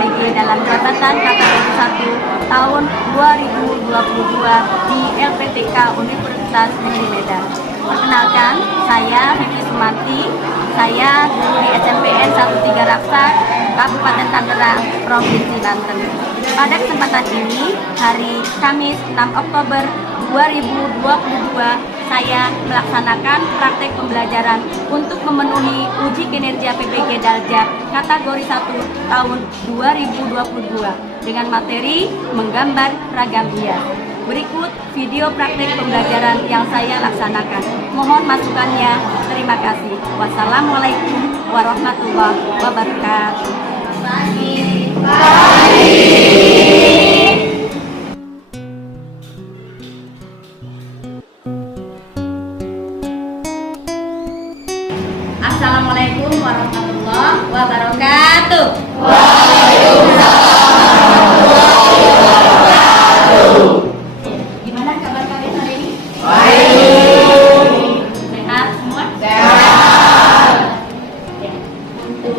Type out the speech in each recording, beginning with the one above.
PPG dalam jabatan kategori 1 tahun 2022 di LPTK Universitas Negeri Medan. Perkenalkan, saya Vivi Sumanti, saya guru di SMPN 13 Raksa, Kabupaten Tangerang, Provinsi Banten. Pada kesempatan ini, hari Kamis 6 Oktober 2022, saya melaksanakan praktek pembelajaran untuk memenuhi uji kinerja PPG Dalja kategori 1 tahun 2022 dengan materi menggambar ragam hias. Berikut video praktek pembelajaran yang saya laksanakan. Mohon masukannya. Terima kasih. Wassalamualaikum warahmatullahi wabarakatuh. Assalamualaikum warahmatullahi wabarakatuh. Gimana kabar kalian hari ini? Baik. Sehat semua? Sehat. Ya, untuk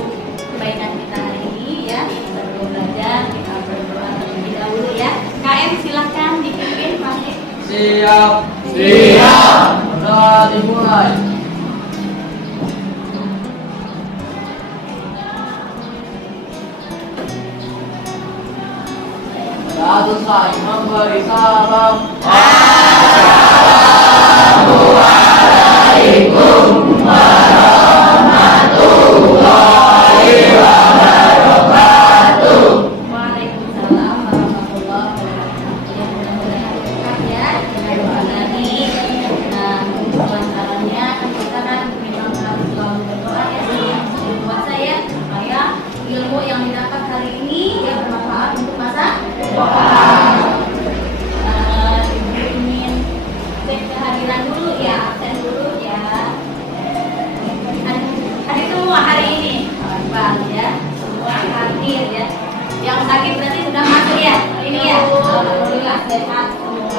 kebaikan kita hari ini ya, sebelum belajar kita berdoa terlebih dahulu ya. KM silahkan dipimpin Pak. Siap. Siap. Sudah dimulai. Satu saya memberi salam. Assalamualaikum warahmatullahi wabarakatuh. Waalaikumsalam warahmatullahi wabarakatuh. Ya, mudah-mudahan ya dengan doa tadi. Nah, untuk sarannya kita kan memang harus selalu berdoa ya sebelum puasa ya, supaya ilmu yang didapat hari ini ya bermanfaat untuk masa depan. Ibu ingin cek kehadiran dulu ya, absen dulu ya. Hadir semua hari ini, Bang ya, semua hadir ya. Yang sakit berarti sudah masuk ya hari ini ya. Alhamdulillah sehat semua.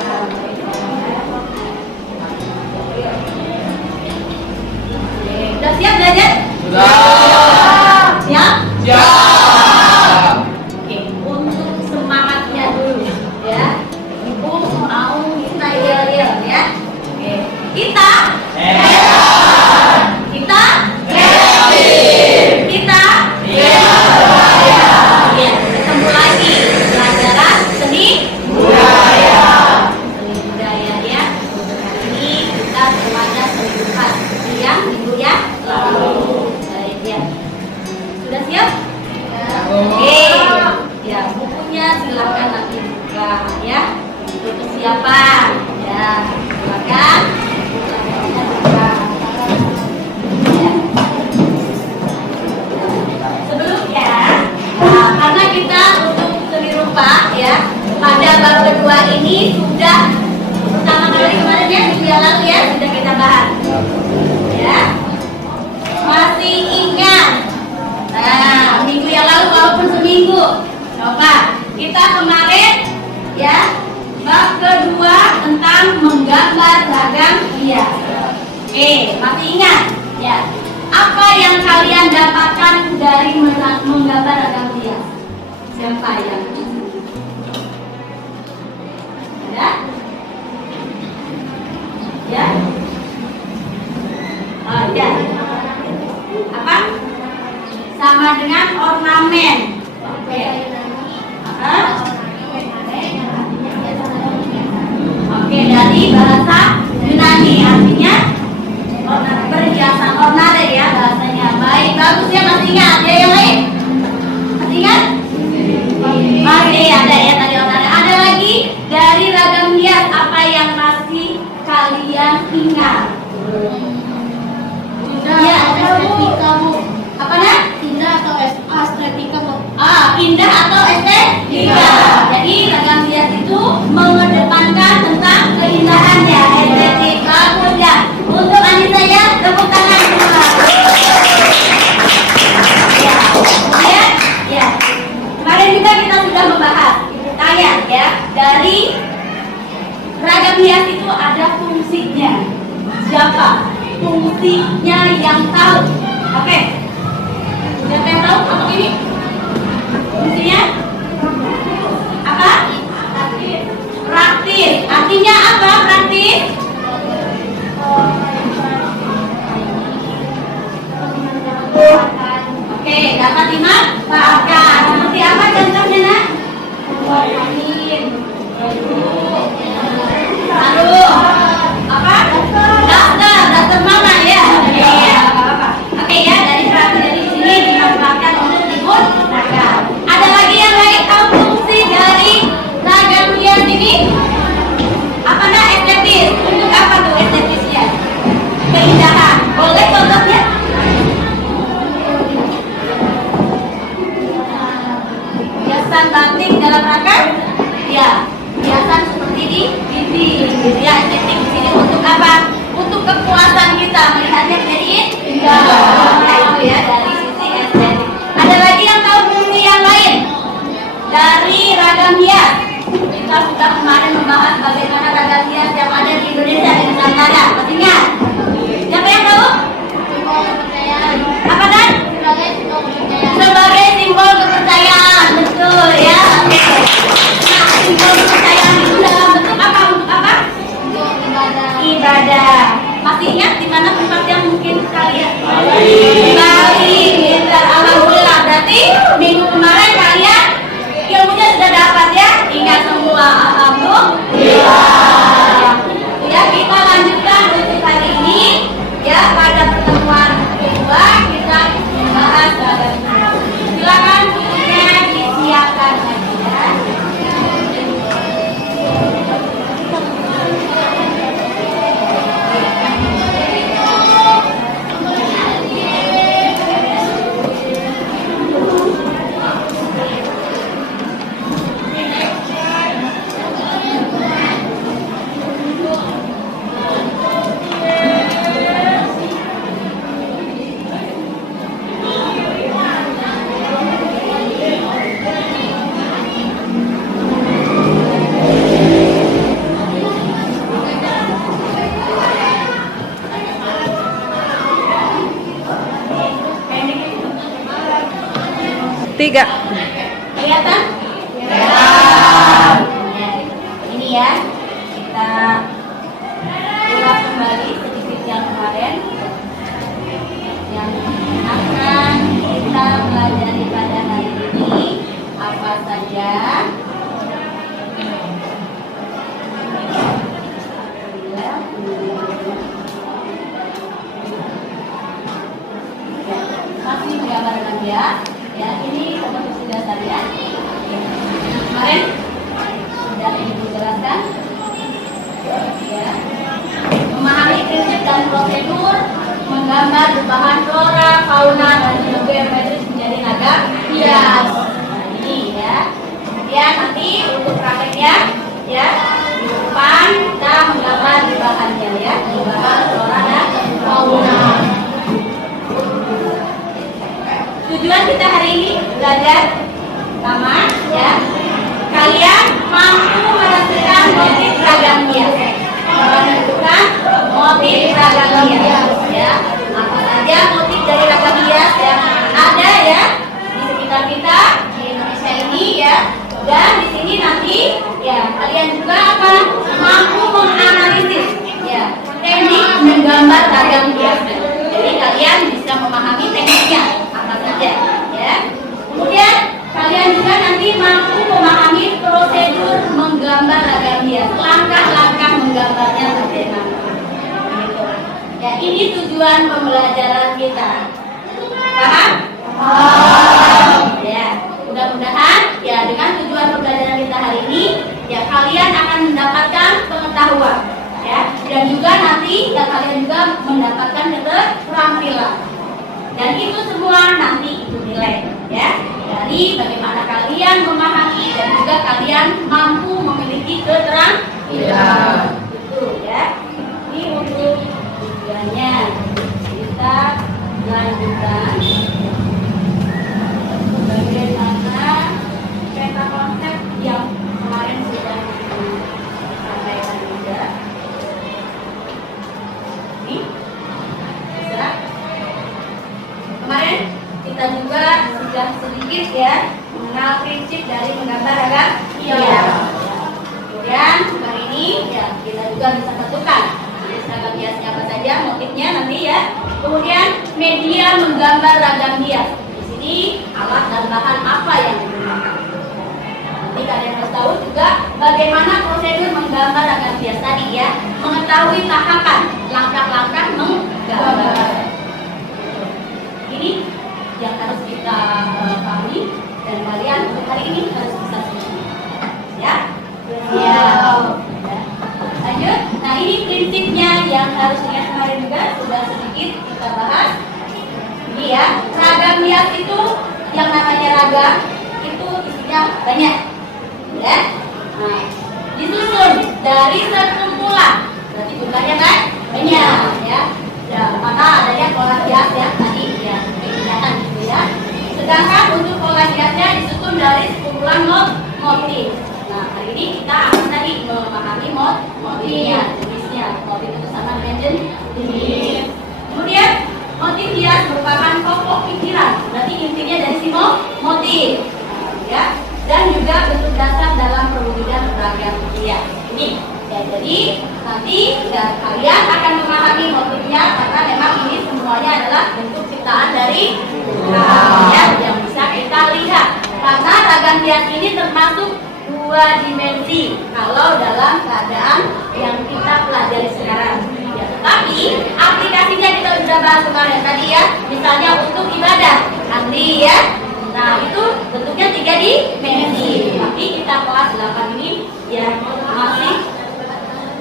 Sudah siap belajar? Sudah. Siap? Siap. Oke, untuk semangatnya dulu ya. Ibu mau kita yel-yel ya. Oke, kita kita kita ya, ketemu lagi pelajaran seni budaya ya. Untuk hari ini kita belajar seni rupa yang Ibu ya lalu. Baik ya. Sudah siap? Oke. Ya, bukunya silakan nanti buka ya. Untuk persiapan ya. Silakan. Bukunya buka. Ya. Sebelumnya, nah, karena kita untuk seni rupa ya, pada bab kedua ini sudah pertama kali kemarin ya, minggu yang lalu ya, sudah kita bahas. Ya. Masih ingat? Nah, minggu yang lalu walaupun seminggu. Coba kita kemarin ya, bab kedua tentang menggambar ragam hias. Masih ingat? Ya. Apa yang kalian dapatkan dari menggambar ragam hias? Siapa yang ada? Ya? Ya. Apa? Sama dengan ornamen. Oke. Oke, dari bahasa Yunani artinya perhiasan ornamen ya bahasanya. Baik, bagus ya, masih ingat? Ada yang lain? Masih ingat? Masih ada ya tadi ornamen. Ada lagi dari ragam hias, apa yang masih kalian ingat? Ya, estetika Bu. Apa nak? Indah atau estetika Bu? Indah atau estetika. Jadi ragam hias itu mengedepankan tentang keindahannya, estetika ya. Untuk Anissa ya, tepuk tangan semua. Ya, kemudian ya. Kemarin juga kita sudah membahas, Ibu tanya ya, dari ragam hias itu ada fungsinya. Siapa? Fungsinya yang tahu. Oke. Siapa yang tahu apa ini? Fungsinya Makan. Seperti apa contohnya, Nak? Amin. Lalu apa? Daftar mana ya? Iya, apa-apa. Oke ya, dari sini dimanfaatkan untuk digunakan. Ada lagi yang lain tahu fungsi dari ragam hias ini? Apa nak estetis? Untuk apa tuh estetisnya? Keindahan. Boleh contohnya? Hiasan batik dalam rangka? Ya, hiasan seperti di bibir. Ya, estetik di sini untuk apa? Untuk kepuasan kita melihatnya jadi indah. Nah, itu ya dari sisi estetik. Ada lagi yang tahu fungsi yang lain dari ragam hias? Kita sudah kemarin membahas bagaimana ragam hias yang ada di Indonesia di Nusantara. Masih ingat? Siapa yang tahu? Apa kan? Sebagai simbol kepercayaan, betul ya. Oke. Nah, simbol kepercayaan itu dalam bentuk apa? Untuk apa? Ibadah. Masih ingat di mana tempatnya mungkin kalian? Bali. Alhamdulillah. Berarti minggu kemarin kalian ilmunya sudah dapat ya? Ingat semua. Alhamdulillah. Ya, kita lanjutkan untuk hari ini. Ya, pada pertemuan kedua kita membahas ragam hias. Silakan bukunya disiapkan lagi ya. Tiga. Kelihatan? Ya. Ini ya, kita ulas kembali sedikit yang kemarin yang akan kita pelajari pada hari ini apa saja. Masih menggambar ya. Ya, ini komposisi dasarnya. Kemarin sudah Ibu jelaskan. Ya. Memahami prinsip dan prosedur menggambar bahan flora, fauna, dan geometris menjadi ragam hias. Nah, ini ya. Kemudian nanti untuk prakteknya ya di depan kita menggambar di bahannya ya, di bahan flora dan fauna. Tujuan kita hari ini belajar pertama ya, kalian mampu menentukan motif ragam hias. Menentukan motif ragam hias ya. Apa saja motif dari ragam hias yang ada ya di sekitar kita di Indonesia ini ya. Dan di sini nanti ya kalian juga akan mampu menganalisis ya teknik menggambar ragam hias. Jadi kalian bisa memahami tekniknya saja ya. Kemudian kalian juga nanti mampu memahami prosedur menggambar ragam hias, langkah-langkah menggambarnya bagaimana. Gitu. Ya, ini tujuan pembelajaran kita. Paham? Ya, mudah-mudahan ya dengan tujuan pembelajaran kita hari ini ya kalian akan mendapatkan pengetahuan ya, dan juga nanti ya kalian juga mendapatkan keterampilan. Dan itu semua nanti itu nilai ya dari bagaimana kalian memahami dan juga kalian mampu memiliki keterampilan. Itu ya. Ini untuk tujuannya. Kita lanjutkan bagaimana peta konsep yang kemarin sudah disampaikan juga. Ini bisa. Kemarin kita juga sudah sedikit ya mengenal prinsip dari menggambar ragam hias. Kemudian hari ini ya kita juga bisa tentukan jenis ragam hiasnya apa saja, motifnya nanti ya. Kemudian media menggambar ragam hias. Di ini alat dan bahan apa yang digunakan. Nanti kalian harus tahu juga bagaimana prosedur menggambar ragam hias tadi ya, mengetahui tahapan langkah-langkah menggambar. Ini yang harus kita pahami dan kalian untuk hari ini harus bisa semua. Ya? Ya. Lanjut. Nah, ini prinsipnya yang harus ingat kemarin juga sudah sedikit kita bahas. Ini ya, ragam hias itu yang namanya ragam itu isinya banyak. Ya. Nah, disusun dari sekumpulan. Berarti jumlahnya kan banyak ya. Ya, maka adanya pola hias ya tadi ya, kelihatan gitu ya. Sedangkan untuk pola hiasnya disusun dari sekumpulan motif. Nah, hari ini kita akan tadi memahami motifnya, jenisnya. Motif itu sama dengan jenis. Kemudian motif hias merupakan pokok pikiran. Berarti intinya dari si motif. Ya. Dan juga bentuk dasar dalam perwujudan ragam hias. Ini ya, jadi nanti ya, kalian akan memahami motifnya karena memang ini semuanya adalah bentuk ciptaan dari ragam hias yang bisa kita lihat. Karena ragam hias ini termasuk dua dimensi kalau dalam keadaan yang kita pelajari sekarang. Ya, tapi aplikasinya kita sudah bahas kemarin tadi ya, misalnya untuk ibadah, ahli ya. Nah itu bentuknya 3 dimensi. Tapi kita kelas 8 ini ya masih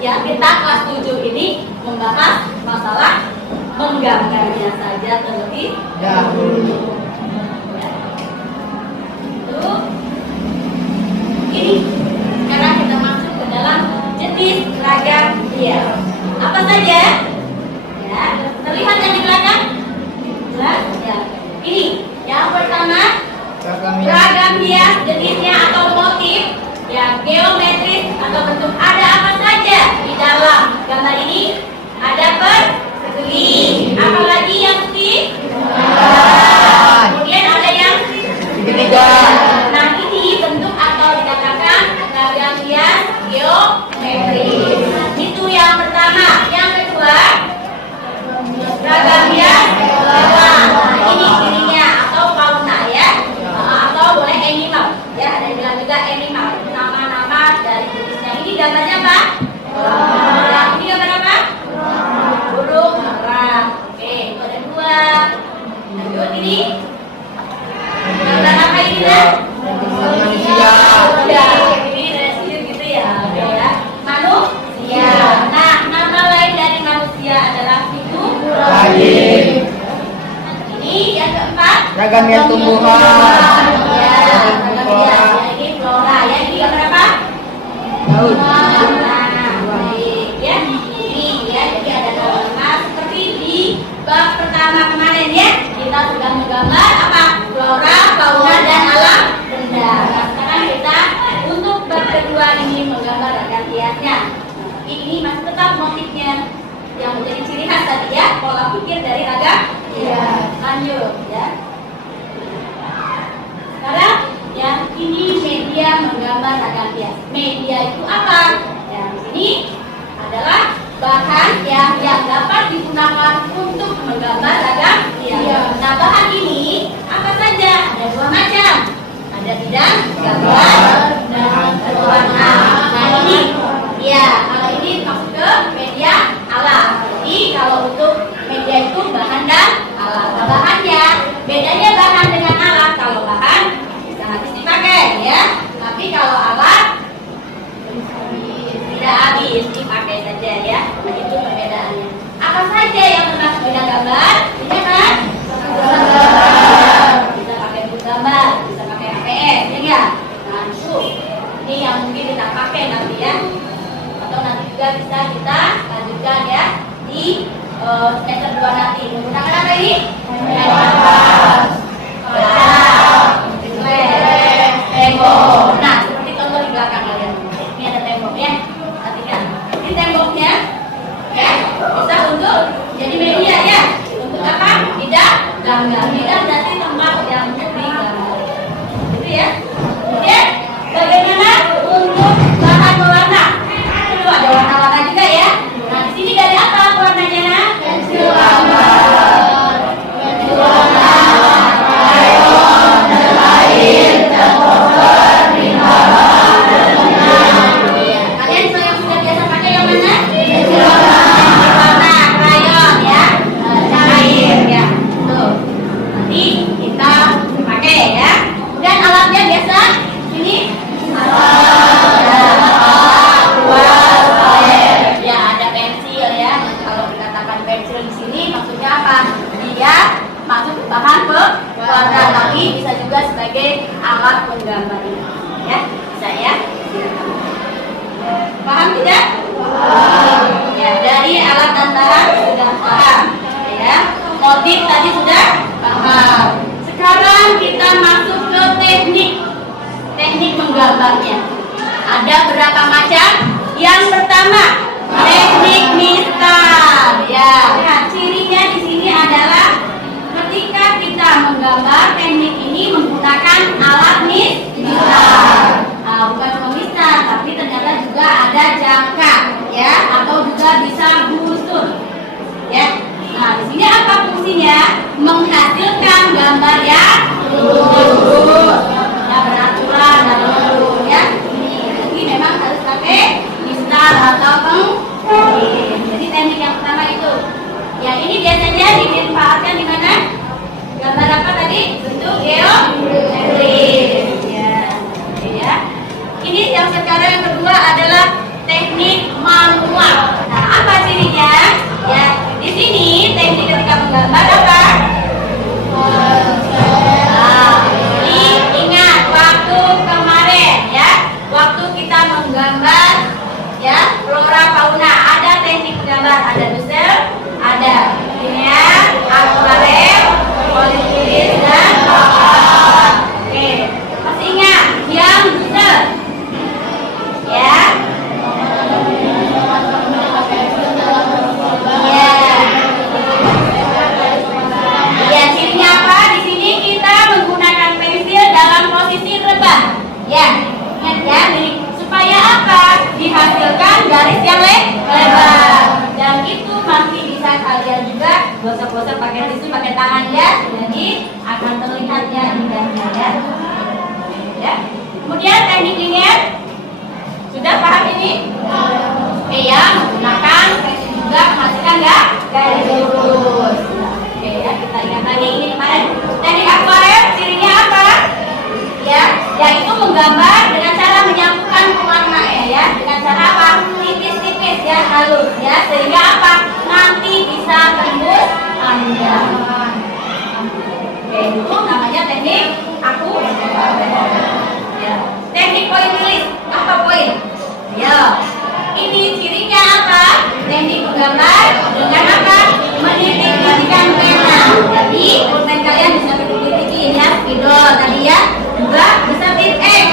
ya kita kelas 7 ini membahas masalah menggambarnya saja terlebih dahulu. Itu ini sekarang kita masuk ke dalam jenis ragam hias. Apa saja? Ya, terlihat yang di belakang? Jelas? Ya. Ini yang pertama ragam hias jenisnya atau motif ya geometris atau bentuk ada apa saja di dalam gambar ini. Ada persegi, apalagi yang segi, kemudian ada yang segitiga. Nah ini bentuk atau dikatakan ragam hias geometris. Itu yang pertama. Yang kedua ragam hias hewan. Ini cirinya atau fauna ya, atau boleh animal ya, ada yang bilang juga animal, nama-nama dari jenisnya. Ini gambarnya apa? Ya, ini gambar apa? Burung merah. Oke, itu ada 2. Lanjut ini gambar apa ini nah? Manusia. Ya, ini rescue gitu ya. Oke ya, manusia. Nah, nama lain dari manusia adalah hidup. Ini yang keempat ragam hias tumbuhan. Ya, ragam hias. Ini flora ya. Ini gambar apa? Daun. Nah, baik ya. Ini ya. Jadi ada nama seperti di bab pertama kemarin ya. Kita sudah menggambar apa? Flora, fauna dan alam benda. Nah, sekarang kita untuk bab kedua ini menggambar ragam hiasnya. Nah, ini masih tetap motifnya yang menjadi ciri khas tadi ya, pola pikir dari ragam. Ya, lanjut ya. Sekarang yang ini media menggambar ragam hias. Media itu apa? Yang ini adalah bahan yang dapat digunakan untuk menggambar ragam hias. Nah, bahan ini apa saja? Ada 2 macam. Ada bidang gambar dan berwarna. Nah, ini ya, kalau ini masuk ke media alam. Jadi kalau untuk media itu bahan dan alat. Nah, bahannya bedanya bahan dengan alat. Kalau bahan bisa habis dipakai ya, tapi kalau alat tidak habis dipakai saja ya. Nah, itu perbedaannya. Apa saja yang termasuk bidang gambar? Bisa kan? Bisa pakai buku gambar, bisa pakai HPS ya enggak? Nah itu ini yang mungkin kita pakai nanti ya, atau nanti juga bisa kita lanjutkan ya di semester 2 nanti. Menggunakan apa ini? Tembok. Nah, seperti contoh di belakang kalian. Ini ada tembok ya. Perhatikan. Ini temboknya ya bisa untuk jadi media ya. Untuk apa? Bidang gambar. Bidang berarti tempat yang digambar. Gitu ya. Kemudian bagaimana untuk bahan pewarna? Itu ada warna-warna juga ya. Nah, di sini dari apa warnanya? Pensil gambar. Pensil warna. alat menggambar ini. Ya, bisa ya? Paham tidak? Ya, dari alat dan bahan sudah paham. Ya, motif tadi sudah paham. Sekarang kita masuk ke teknik menggambarnya. Ada berapa macam? Yang pertama, teknik mistar. Ya, lihat cirinya di sini adalah ketika kita menggambar teknik ini menggunakan alat mistar. Bukan cuma mistar, tapi ternyata juga ada jangka, ya, atau juga bisa busur. Ya. Nah, di sini apa fungsinya? Menghasilkan gambar yang lurus, ya, beraturan dan lurus, ya. Ini memang harus pakai mistar atau pengkirim. Jadi teknik yang pertama itu. Ya, ini biasanya dimanfaatkan di mana? Gambar apa tadi? Bentuk geometris. Ya, ya. Ini yang sekarang yang kedua adalah teknik manual. Nah, apa cirinya? Ya, di sini teknik ketika menggambar apa? Ini ingat waktu kemarin, ya, waktu kita menggambar, ya, flora fauna, ada teknik menggambar, ada dusel, ada linear, akuarel, politulis, dan watercolor. Oke, masih ingat yang dusel? Ya. Ya, cirinya apa? Di sini kita menggunakan pensil dalam posisi rebah. Ya, ingat ya, supaya apa? Dihasilkan garis yang lebar. Dan itu masih bisa kalian juga gosok-gosok pakai tisu, pakai tangan, ya. Jadi akan terlihat ya indahnya, ya. Ya. Kemudian teknik linear. Sudah paham ini? Oke, ya, menggunakan pensil juga menghasilkan garis lurus. Oke, ya, kita ingat lagi ini kemarin. Teknik akuarel cirinya apa? Ya, yaitu menggambar dengan cara menyatukan pewarna, ya, dengan cara apa? Tipis-tipis, ya, halus, ya, sehingga apa? Nanti bisa tembus panjang. Oke, itu namanya teknik ya. Teknik poin tulis. Apa poin? Ya, ini cirinya apa? Teknik menggambar dengan apa? Menitik-nitikkan pena. Jadi pulpen kalian bisa titik-titikin, ya, spidol tadi, ya, juga bisa tip X.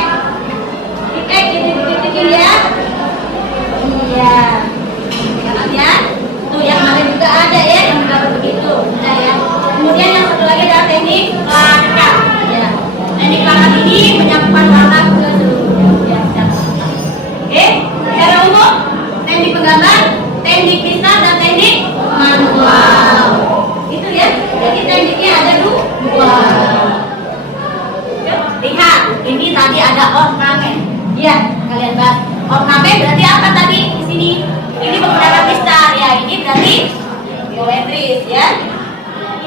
Tip X titik-titikin, ya. Iya. Ya, tuh yang lain juga ada, ya, yang gambar begitu. Nah, ya. Kemudian yang satu lagi adalah teknik lakat. Ya. Teknik lakat ini menyampaikan warna ke seluruh, ya. Oke, secara umum teknik menggambar, teknik mistar, dan teknik manual. Itu, ya. Jadi tekniknya ada dua. Lihat, ini tadi ada ornamen. Ya, kalian bahas. Ornamen berarti apa tadi di sini? Ini menggunakan mistar, ya. Ini berarti geometris, ya.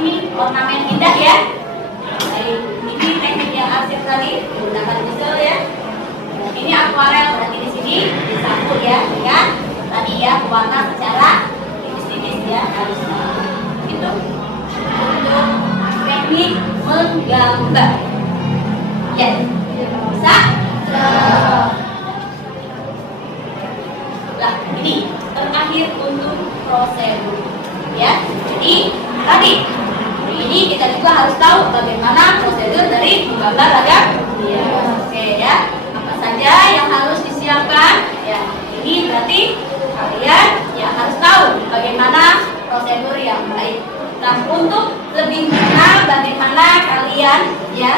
Ini ornamen indah, ya. Jadi ini teknik yang arsip tadi menggunakan misal, ya. Ini akuarel berarti di sini disapu, ya, dengan tadi, ya, warna secara tipis-tipis, ya, harus itu untuk teknik menggambar. Ya, bisa? Nah, ini terakhir untuk prosedur, ya. Jadi tadi ini kita juga harus tahu bagaimana prosedur dari menggambar ragam. Ya, oke, ya. Apa saja yang harus disiapkan? Ya, ini berarti kalian ya harus tahu bagaimana prosedur yang baik. Nah, untuk lebih mengenal bagaimana kalian, ya,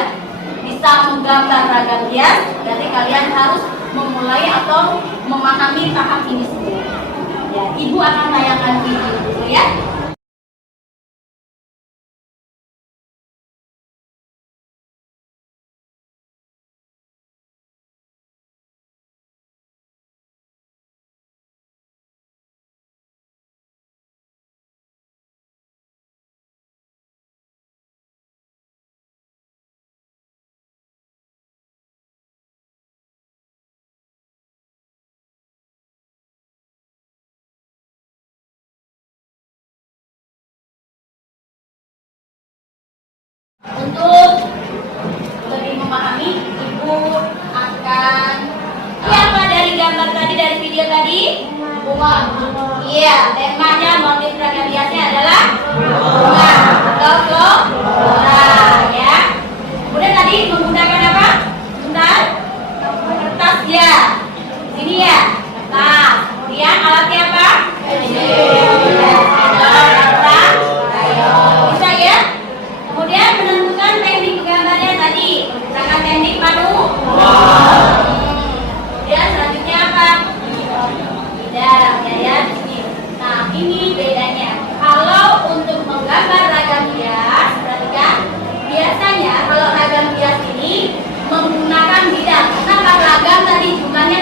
bisa menggambar ragam hias, berarti kalian harus memulai atau memahami tahap ini semua. Ya, Ibu akan tayangkan video dulu, ya. Iya, temanya motif seragam hiasnya adalah bunga atau flora ya. Kemudian tadi menggunakan apa? Bentar. Kertas ya. Sini ya. Kertas. Kemudian alatnya apa? Bisa ya. Kemudian menentukan teknik gambarnya tadi. Menggunakan teknik kemudian selanjutnya apa? Tidak, ya di sini. Nah, ini bedanya. Kalau untuk menggambar ragam hias, perhatikan. Biasanya kalau ragam hias ini menggunakan bidang. Kenapa ragam tadi jumlahnya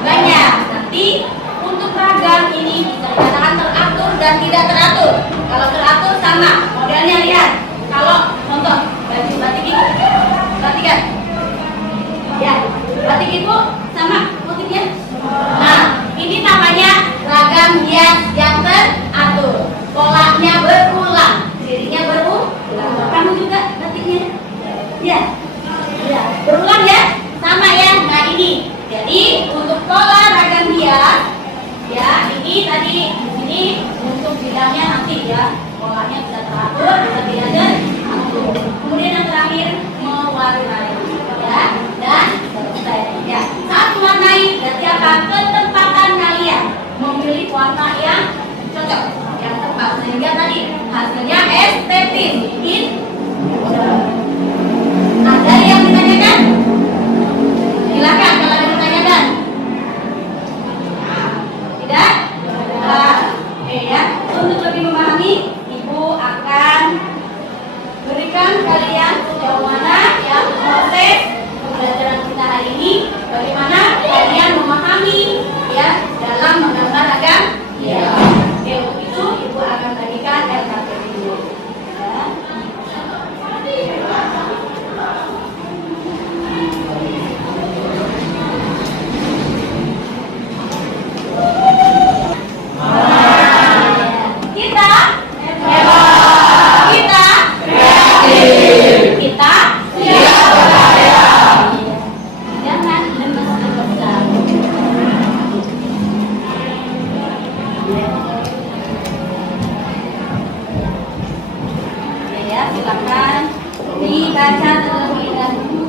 banyak? Nanti untuk ragam ini bisa dikatakan teratur dan tidak teratur. Kalau teratur sama, modelnya lihat. Kalau contoh baju batik ibu, perhatikan. Ya, batik ibu sama motifnya. Nah, ini namanya ragam hias yang teratur. Polanya berulang, cirinya berulang. Kamu juga batiknya? Ya, ya, berulang ya, sama ya. Nah ini, jadi untuk pola ragam hias, ya ini tadi di sini untuk bidangnya nanti ya, polanya bisa teratur, bisa tidak teratur. Kemudian yang terakhir mewarnai, ya, dan selesai. Ya, saat mewarnai berarti apa? Ketepatan kalian memilih warna yang cocok, yang tepat sehingga tadi hasilnya estetis. Ada yang ditanyakan? Silakan kalau ada yang ditanyakan. Tidak? Oke ya. Untuk lebih memahami, Ibu akan berikan kalian sejauh mana ya proses pembelajaran kita hari ini, bagaimana kalian memahami ya dalam menggambar ragam ya. Oke, untuk itu Ibu akan bagikan LKPD dulu. Ya. Kita siap berkarya. Jangan lemes-lemesan. Ya, silakan dibaca terlebih dahulu.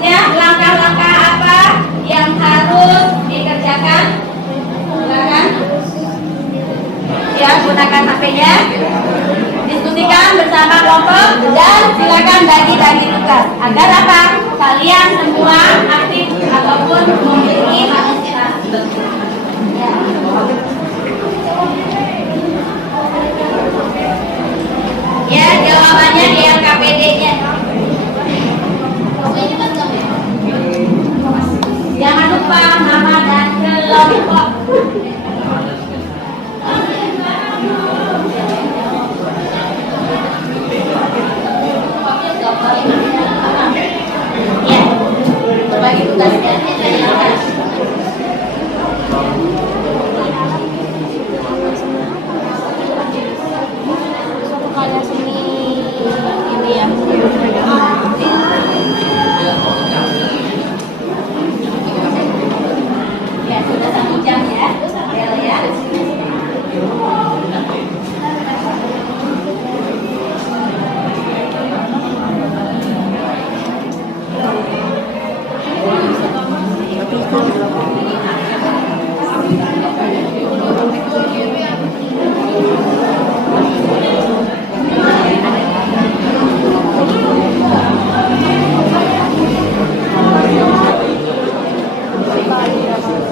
Ya, langkah-langkah apa yang harus dikerjakan? Silakan. Ya, gunakan HP-nya. Diskusikan bersama kelompok dan silakan bagi-bagi tugas. Agar apa? Kalian semua aktif ataupun memiliki partisipasi. Ya. Ya, jawabannya di LKPD-nya. Jangan lupa nama dan kelompok. Ya, berbagi tugasnya. Ini ya. Ya, sudah 1 jam ya. Bel ya.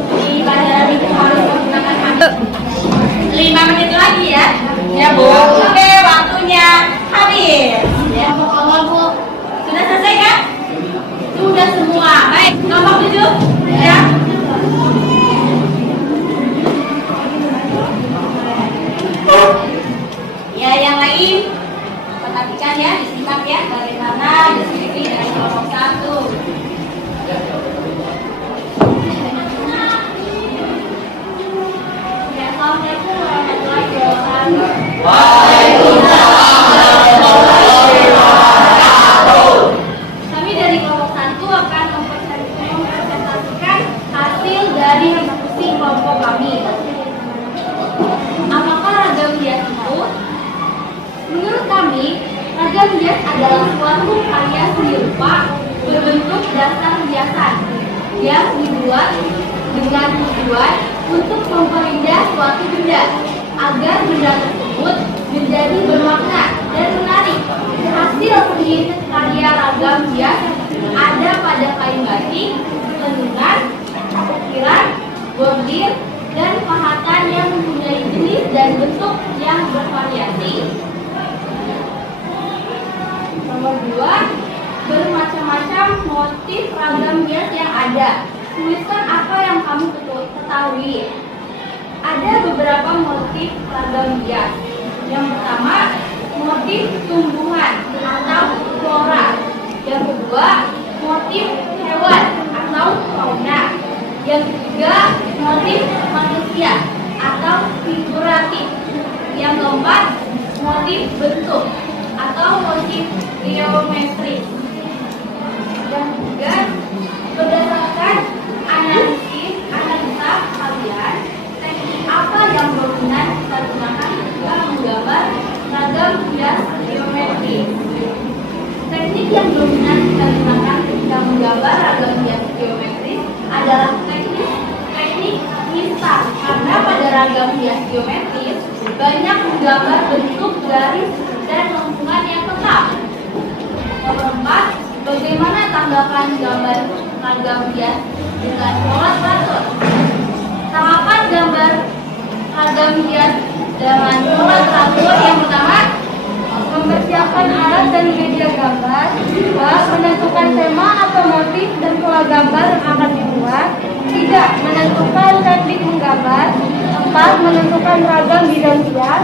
Di pelajaran itu harus menggunakan HP. 5 menit lagi ya. Ya, Bu. Oke, waktunya habis. Ya, sudah selesai kan? Sudah semua. Baik, nomor 7 ya. Ya, yang lain perhatikan ya, disimak ya bagaimana diskusi dari kelompok 1. Ya, Assalamualaikum warahmatullahi wabarakatuh. dari diskusi kelompok kami. Apakah ragam hias itu? Menurut kami, ragam hias adalah suatu karya seni rupa berbentuk dasar hiasan yang dibuat dengan tujuan untuk memperindah suatu benda agar benda tersebut menjadi bermakna dan menarik. Hasil seni karya ragam hias ada pada kain batik, tenungan, ukiran, bordir, dan pahatan yang mempunyai jenis dan bentuk yang bervariasi. Nomor 2, bermacam-macam motif ragam hias yang ada. Tuliskan apa yang kamu ketahui. Ada beberapa motif ragam hias. Yang pertama, motif tumbuhan atau flora. Yang kedua, motif hewan atau fauna. Yang ketiga, motif manusia atau figuratif. Yang keempat, motif bentuk atau motif geometris. Yang ketiga, berdasarkan analisa kalian, teknik apa yang dominan kita gunakan ketika menggambar ragam hias geometris? Teknik yang dominan kita gunakan ketika menggambar ragam hias geometris adalah teknik instan, karena pada ragam hias geometris banyak menggambar bentuk garis dan lengkungan yang tetap. Nomor 4, bagaimana tanggapan gambar ragam hias dengan pola teratur? Tahapan gambar ragam hias dengan pola teratur: yang pertama, mempersiapkan alat dan media gambar. 2, menentukan tema atau motif dan pola gambar yang akan dibuat. 3, menentukan teknik menggambar. 4, menentukan ragam bidang hias.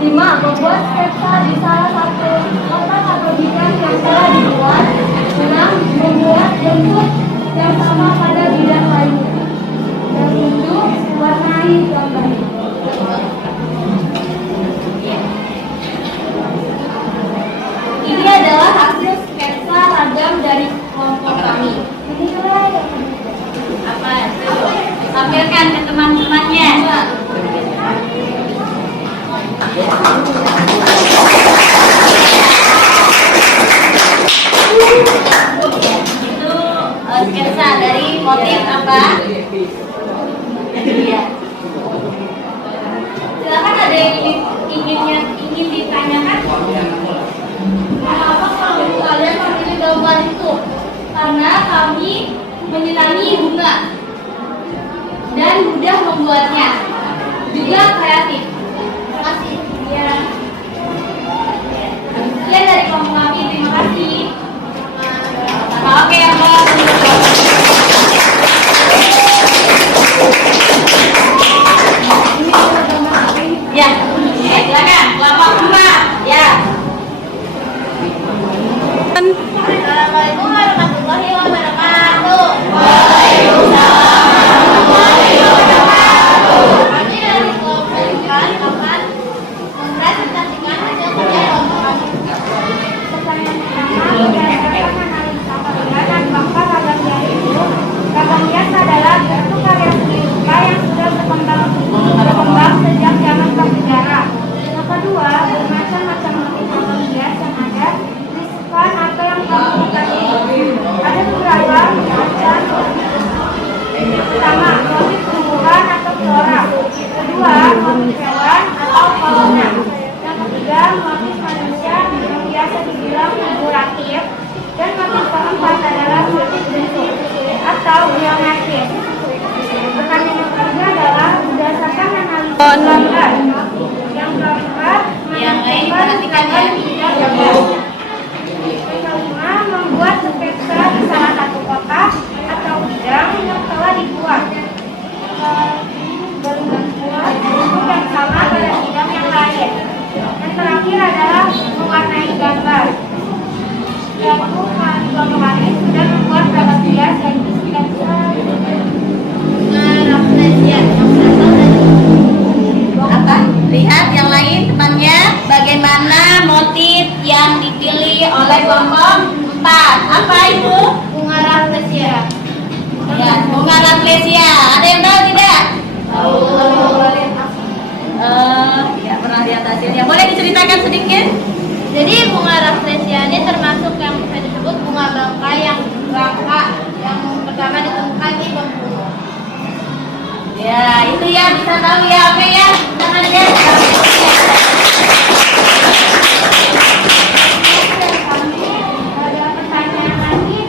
5, membuat sketsa di salah satu kotak atau bidang yang telah dibuat. 6, membuat bentuk yang sama pada bidang lainnya. Dan 7, warnai gambar. Ini adalah hasil sketsa ragam dari kelompok kami. Apa? Tampilkan ke teman-temannya. Itu sketsa dari motif apa? Iya. Silakan, ada yang ingin ditanyakan? Kenapa kalian memilih gambar itu? Karena kami menyenangi bunga dan mudah membuatnya, juga kreatif. Terima kasih. Ya. Sekian dari kelompok kami. Terima kasih. Oke, Mbak. Ya, silakan. Kelompok 4. Ya. Assalamualaikum warahmatullahi wabarakatuh. Kami dari kelompok 4 akan mempresentasikan hasil kerja kelompok kami. Pertanyaan pertama, berdasarkan analisa kalian, apakah ragam Ya, boleh diceritakan sedikit? Jadi bunga rafflesia ini termasuk yang bisa disebut bunga langka yang pertama ditemukan di Bengkulu. Ya, itu ya bisa tahu ya. Oke ya, jangan ya. Ada pertanyaan lagi?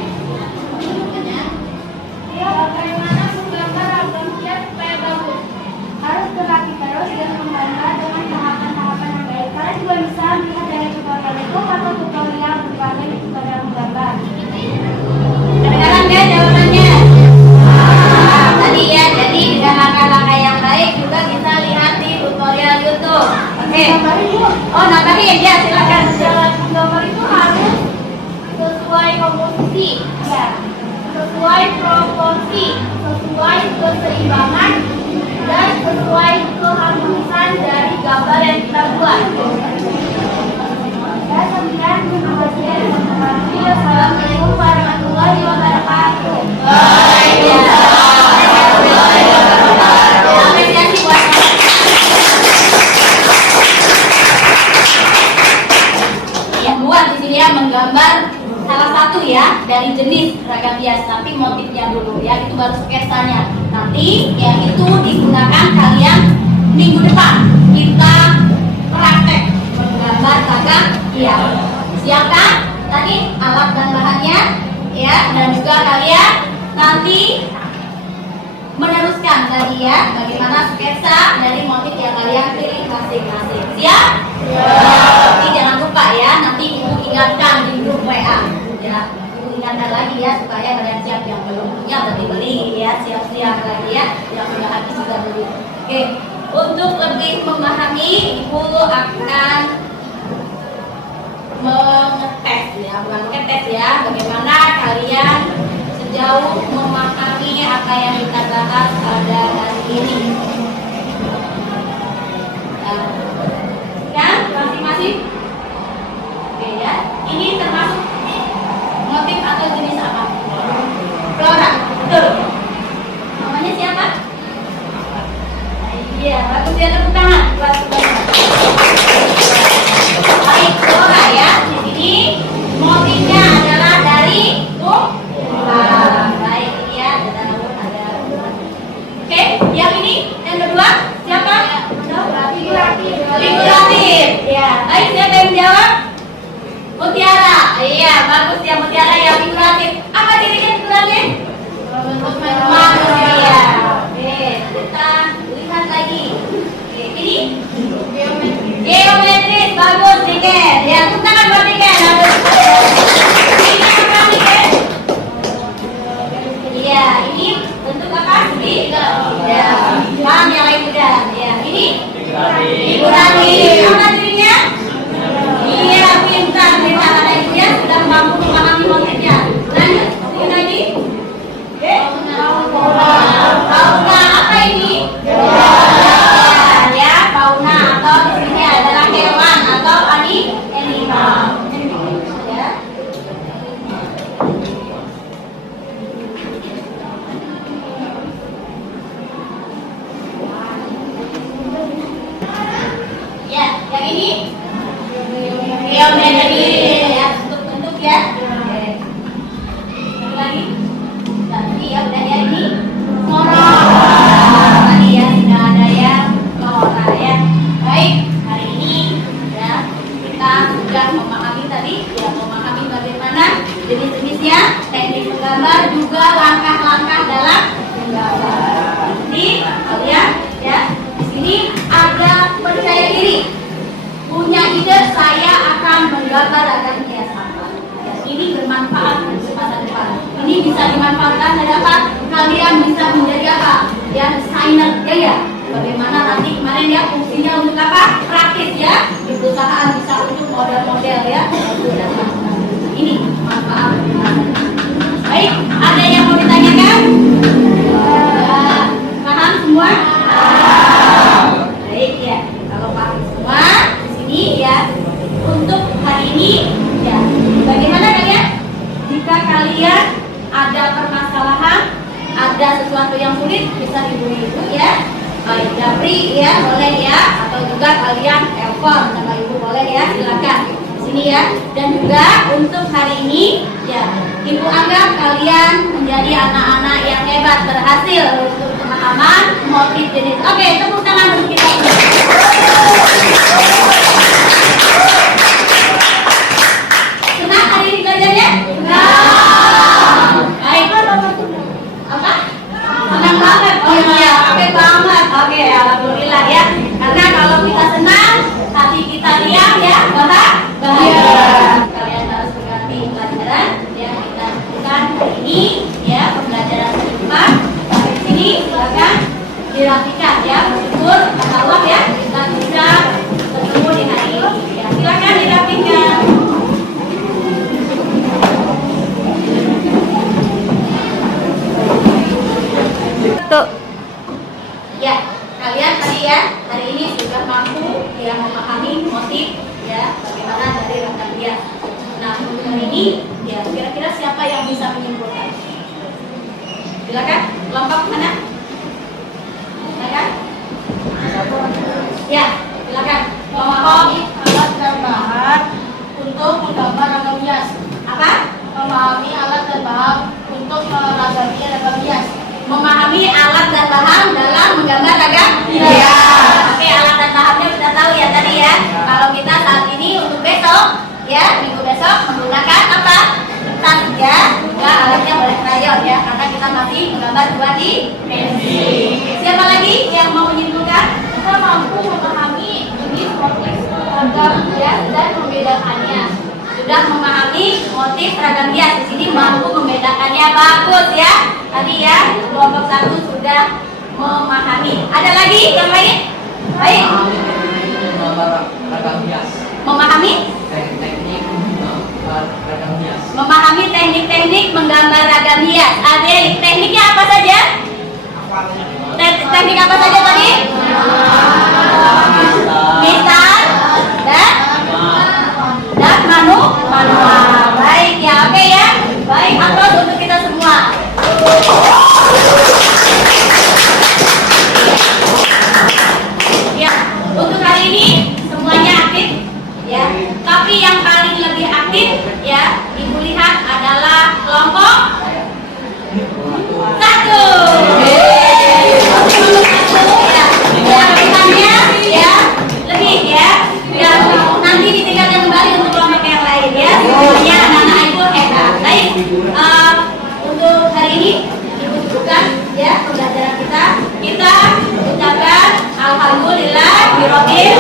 Ya, bagaimana menggambar ragam hias supaya bagus? Harus berlatih terus dan menggambar dengan tahapan-tahapan yang baik. Kalian juga bisa melihat dari tutorial itu atau tutorial berbagai tutorial menggambar. Kedengaran ya jawabannya? Tadi ya, jadi dengan langkah-langkah yang baik juga bisa lihat di tutorial YouTube. Oke. Oh, nambahin ya, silakan. Jalan menggambar itu harus sesuai komposisi, ya, sesuai proporsi, sesuai keseimbangan, dan sesuai keharmonisan dari gambar yang kita buat. Ya, sekian terima kasih. Assalamualaikum warahmatullahi wabarakatuh. Apresiasi buat yang buat di sini ya, menggambar salah satu ya dari jenis ragam hias, tapi motifnya dulu ya, itu baru sketsanya. Nanti yang itu digunakan kalian minggu depan kita praktek menggambar ragam hias. Siapkan tadi alat dan bahannya ya, dan juga kalian nanti meneruskan tadi ya bagaimana sketsa dari motif yang kalian pilih masing-masing. Siap? Tapi jangan lupa ya, nanti ibu ingatkan di grup WA ya, ibu ingatkan lagi ya supaya kalian siap, yang belum punya berarti beli ya, siap-siap lagi ya, yang sudah habis juga beli. Oke, untuk lebih memahami ibu akan mengetes ya, bukan mengetes ya, bagaimana kalian sejauh memahami apa yang kita bahas pada hari ini. Kan masing-masing? Oke ya, ini termasuk motif atau jenis apa? Flora, betul. Namanya siapa? Iya, bagus ya, tepuk tangan buat semuanya. Baik, flora ya. Di sini motifnya adalah dari baik ini ya, ada daun, ada. Oke, yang ini yang kedua siapa? Figuratif. Ya, baik, siapa yang jawab? Mutiara. Iya, bagus ya, mutiara yang figuratif. Apa dirinya figuratif? Manusia. Oke, kita lihat lagi. Oke, ini geometris, bagus Niken. Ya, tepuk tangan buat Niken. Ini apa Niken? Iya, ini bentuk apa? Ya, paham yang lain udah. Ya, ini figuratif. Apa dirinya? Iya, pintar. Karena ibu ya sudah mampu memahami motifnya. Lanjut, ini lagi. Fauna, apa ini? Ya, fauna atau di sini adalah hewan atau animal. Ya. Ya, yang ini geometri ya, bentuk-bentuk ya. Satu lagi. Tadi ya udah ya, ini flora. Tadi ya sudah ada ya flora ya. Baik, hari ini ya kita sudah memahami tadi ya, memahami bagaimana jenis-jenisnya, teknik menggambar, juga langkah-langkah dalam menggambar. Jadi kalian ya di sini ada percaya diri, punya ide saya akan menggambar ragam hias apa. Ya, ini bermanfaat untuk masa depan. Ini bisa dimanfaatkan dan apa? Kalian bisa menjadi apa? Ya, desainer ya. Bagaimana nanti kemarin ya fungsinya untuk apa? Praktis ya. Di perusahaan bisa untuk model-model ya. Ini manfaat. Baik, ada yang mau ditanyakan? Paham semua? Baik ya. Kalau paham semua, di sini ya untuk hari ini ya. Bagaimana kalian? Jika kalian ada permasalahan, ada sesuatu yang sulit, bisa hubungi ibu ya. baik Japri ya, boleh ya, atau juga kalian telepon sama ibu boleh ya, silakan di sini ya. Dan juga untuk hari ini ya, ibu anggap kalian menjadi anak-anak yang hebat, berhasil untuk pemahaman motif jenis. Oke, tepuk tangan untuk kita. Senang hari ini belajarnya? Senang. Baik. Apa? Senang banget. Oh iya, oke banget. Oke, alhamdulillah ya. Karena kalau kita senang, hati kita riang ya, bahagia. Kalian harus mengerti pelajaran yang kita lakukan hari ini ya, pembelajaran kelima. Sampai sini silakan dirapikan ya, bersyukur kepada Allah ya, kita bisa bertemu di hari ini. Ya, silakan dirapikan. Tuh. Ya, kalian tadi ya hari ini sudah mampu ya memahami motif ya bagaimana dari rekan dia. Nah untuk hari ini ya kira-kira siapa yang bisa menyimpulkan? Silakan, kelompok mana? Silakan. Ya, silakan. Kelompok alat dan bahan untuk menggambar ragam hias. apa? Memahami alat dan bahan untuk meragami ragam hias. Memahami alat dan bahan dalam menggambar ragam hias. Iya. Oke, alat dan bahannya sudah tahu ya tadi ya. Kalau kita saat ini untuk besok ya, minggu besok menggunakan apa? Kertas ya. Juga alatnya boleh krayon ya, karena kita masih menggambar dua dimensi. Siapa lagi yang mau menyimpulkan? Kita mampu memahami jenis motif ragam hias dan membedakannya. Sudah memahami motif ragam hias, di sini mampu membedakannya, bagus ya. Tadi ya kelompok satu sudah memahami. Ada lagi yang lain? Baik. Ragam hias. Memahami? Teknik ragam hias. Memahami teknik-teknik menggambar ragam hias. Adik, tekniknya apa saja? Teknik apa saja tadi? Misal dan manual. Baik ya, oke ya. Baik, aplaus untuk kita semua. Ya, untuk hari ini semuanya aktif ya. Tapi yang paling lebih aktif ya, Ibu lihat adalah kelompok satu. Ya, aktivitasnya ya lebih ya. Ya, nanti ditingkatkan kembali untuk kelompok yang lain ya. Semuanya anak-anak Ibu hebat. Baik, untuk hari ini Ibu cukupkan ya pembelajaran kita. Kita ucapkan alhamdulillah birobbil